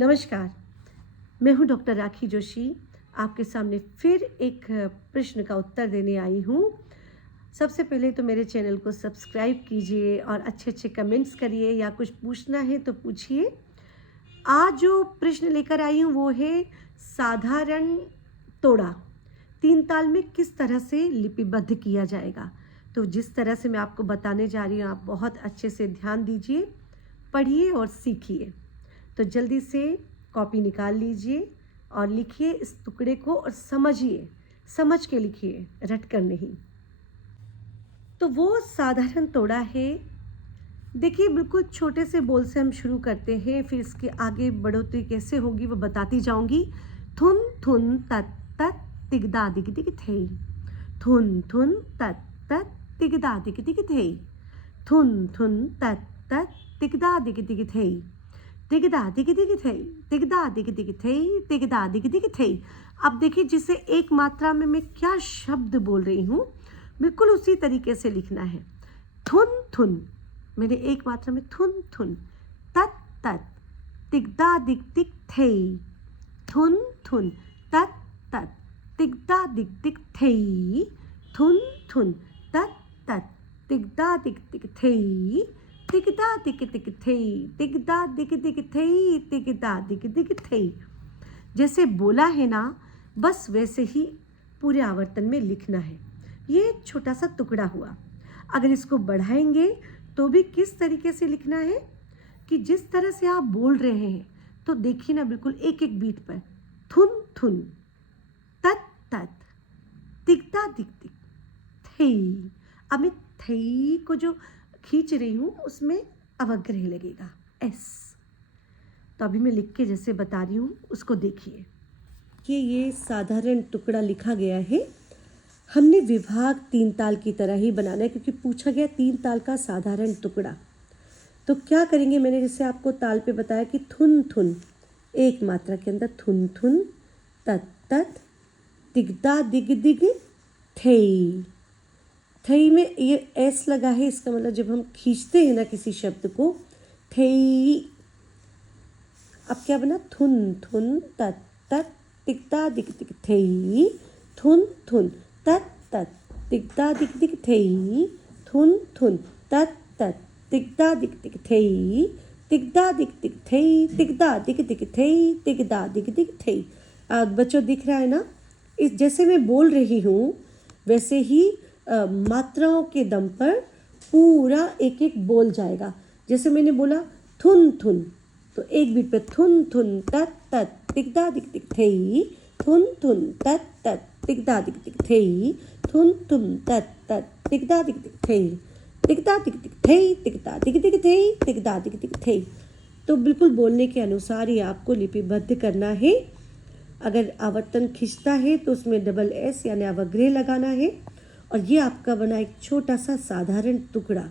नमस्कार, मैं हूं डॉक्टर राखी जोशी। आपके सामने फिर एक प्रश्न का उत्तर देने आई हूं। सबसे पहले तो मेरे चैनल को सब्सक्राइब कीजिए और अच्छे-अच्छे कमेंट्स करिए या कुछ पूछना है तो पूछिए। आज जो प्रश्न लेकर आई हूं वो है साधारण तोड़ा 3 ताल में किस तरह से लिपिबद्ध किया जाएगा। तो जिस तरह से मैं आपको बताने जा रही हूं आप बहुत अच्छे से ध्यान दीजिए, पढ़िए और सीखिए। तो जल्दी से कॉपी निकाल लीजिए और लिखिए इस टुकड़े को और समझिए, समझ के लिखिए, रट कर नहीं। तो वो साधारण तोड़ा है। देखिए बिल्कुल छोटे से बोल से हम शुरू करते हैं, फिर इसके आगे बढ़ोतरी कैसे होगी वो बताती जाऊंगी। थुन थुन तत तत तिगदा दिग दिग थे, थुन थुन तत तत तिगदा दिग दिग थे, थुन थुन तत तत तिगदा दिग दिग थे, तिगदा दिग दिग थे, तिगदा दिग दिग थे, तिगदा दिग दिग थे। अब देखिए जिसे एक मात्रा में मैं क्या शब्द बोल रही हूँ बिल्कुल उसी तरीके से लिखना है। थुन थुन मैंने एक मात्रा में थुन थुन, तत तत तिगदा दिग दिग थे, थुन थुन तत तत तिगदा दिग दिग थे, थुन थुन तत तत तिगदा दिग दिग थे, तिगदा दिग दिग थे, तिगदा दिग दिग थे, तिगदा दिग दिग थे। जैसे बोला है ना बस वैसे ही पूरे आवर्तन में लिखना है। ये छोटा सा टुकड़ा हुआ। अगर इसको बढ़ाएंगे तो भी किस तरीके से लिखना है कि जिस तरह से आप बोल रहे हैं। तो देखिए ना बिल्कुल एक एक बीट पर थुन थुन, तत तत, तिगदा दिग दिग थे। अब मैं थे को जो खींच रही हूँ उसमें अवग्रह लगेगा एस। तो अभी मैं लिख के जैसे बता रही हूँ उसको देखिए कि ये साधारण टुकड़ा लिखा गया है। हमने विभाग 3 ताल की तरह ही बनाना है क्योंकि पूछा गया 3 ताल का साधारण टुकड़ा। तो क्या करेंगे, मैंने जैसे आपको ताल पे बताया कि थुन थुन एक मात्रा के अंदर थुन थुन, तत तत, तिगदा दिग दिग थे। थई में ये एस लगा है, इसका मतलब जब हम खींचते हैं ना किसी शब्द को थई। अब क्या बना, थुन थुन तत तत तिगदा दिग दिग थई, थुन थुन तत तत तिगदा दिग दिग थई, थुन थुन तत तत तिगदा दिग दिग थई, तिगदा दिग दिग थई, तिगदा दिग दिग थई, तिगदा दिग दिग थई। बच्चों दिख रहा है ना, इस जैसे मैं बोल रही हूँ वैसे ही मात्राओं के दम पर पूरा एक एक बोल जाएगा। जैसे मैंने बोला थुन थुन तो एक बीट पे थुन थुन तत तत तिगदा दिग दिग थई, थुन थुन तत तत तिगदा दिग दिग थई, थुन थुन तत तत तिगदा दिग दिग थई, तिगदा दिग दिग थई, तिगदा दिग दिग थई, तिगदा दिग दिग थई। तो बिल्कुल बोलने के अनुसार ही आपको लिपिबद्ध करना है। अगर आवर्तन खिंचता है तो उसमें डबल एस यानी अवग्रह लगाना है। और ये आपका बना एक छोटा सा साधारण टुकड़ा।